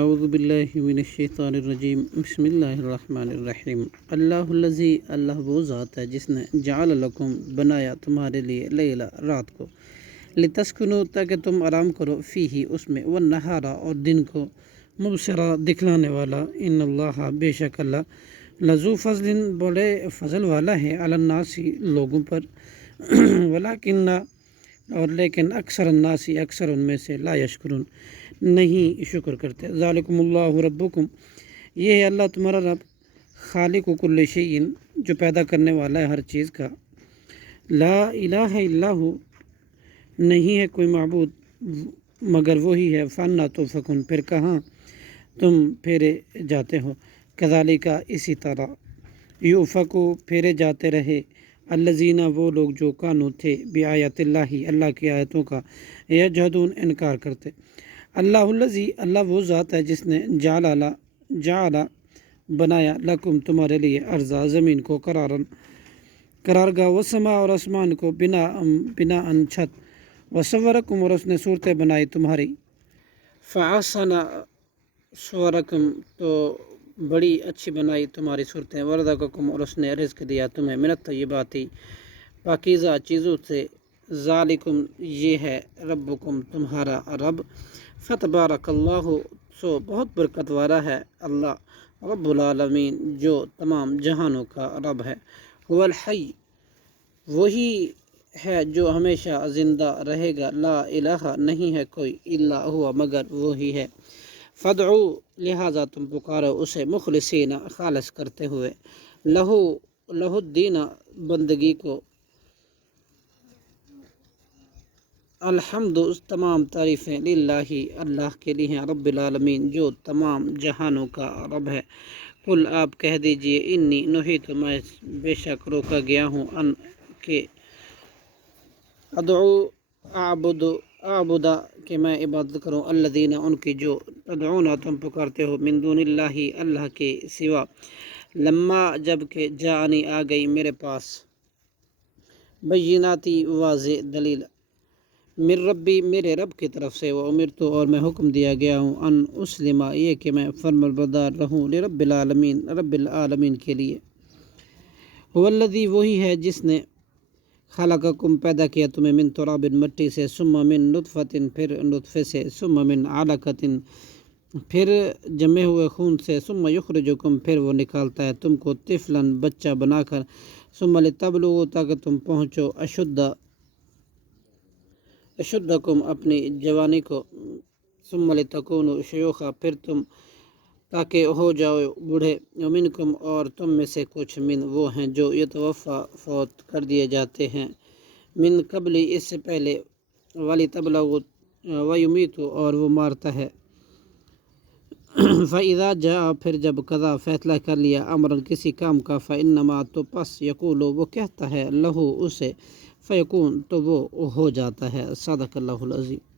اعوذ باللہ من الشیطان الرجیم بسم اللہ الرحمن الرحیم اللہ الذی اللہ وہ ذات ہے جس نے جعل لکم بنایا تمہارے لیے لیلا رات کو لتسکنو تاکہ تم آرام کرو فیہ اس میں والنہارا اور دن کو مبصرا دکھلانے والا ان اللہ بے شک اللہ لذو فضل بڑے فضل والا ہے علی الناس لوگوں پر ولیکن اور لیکن اکثر الناس اکثر ان میں سے لا یشکرون نہیں شکر کرتے ذالکم اللہ ربکم یہ ہے اللہ تمہارا رب خالق کل شیء جو پیدا کرنے والا ہے ہر چیز کا لا الہ الا ہو نہیں ہے کوئی معبود مگر وہی ہے فانا توفکون پھر کہاں تم پھیرے جاتے ہو کذالک اسی طرح یؤفکو پھیرے جاتے رہے الذین وہ لوگ جو کانو تھے بآیات اللہ اللہ کی آیتوں کا یجحدون انکار کرتے اللہ الذی اللہ وہ ذات ہے جس نے جعل بنایا لکم تمہارے لیے ارضا زمین کو قرارگاہ والسماء اور آسمان کو بنا ان چھت وصورکم اور اس نے صورتیں بنائی تمہاری فاحسن صورکم تو بڑی اچھی بنائی تمہاری صورتیں ورزقکم اور اس نے رزق دیا تمہیں من الطیبات پاکیزہ چیزوں سے ذالکم یہ ہے ربکم تمہارا رب فتبارک اللہ سو بہت برکت والا ہے اللہ رب العالمین جو تمام جہانوں کا رب ہے هو الحی وہی ہے جو ہمیشہ زندہ رہے گا لا الہ نہیں ہے کوئی الا ہوا مگر وہی ہے فدعو لہذا تم پکارو اسے مخلصین خالص کرتے ہوئے لہو الدین بندگی کو الحمد تمام تعریفیں للہ اللہ کے لیے ہیں رب العالمین جو تمام جہانوں کا رب ہے قل آپ کہہ دیجئے انی نہیت میں بے شک روکا گیا ہوں ان کہ ادعو اعبد کہ میں عبادت کروں الذین ان کی جو تدعون تم پکارتے ہو من دون اللہ اللہ کے سوا لما جب کہ جاءنی آ گئی میرے پاس بیناتی واضح دلیل من ربی میرے رب کی طرف سے وامرتو اور میں حکم دیا گیا ہوں ان اسلم یہ کہ میں فرمانبردار رہوں لرب العالمین رب العالمین کے لیے هو الذی وہی ہے جس نے خلقکم پیدا کیا تمہیں من تراب مٹی سے ثم من نطفت پھر نطفے سے ثم من علقۃ پھر جمے ہوئے خون سے ثم یخرجکم پھر وہ نکالتا ہے تم کو طفلا بچہ بنا کر ثم لتبلغوا تاکہ تم پہنچو اشدکم اپنی جوانی کو ثم لتکونوا شیوخا پھر تم تاکہ ہو جاؤ بوڑھے ومنکم اور تم میں سے کچھ من وہ ہیں جو یتوفا فوت کر دیے جاتے ہیں من قبل اس سے پہلے ولتبلغوا ویمیت اور وہ مارتا ہے فَإِذَا جَاءَ پھر جب قضا فیصلہ کر لیا امرا کسی کام کا فَإِنَّمَا تو پس یقول وہ کہتا ہے لہو اسے فیکون تو وہ ہو جاتا ہے صدق اللہ العظیم.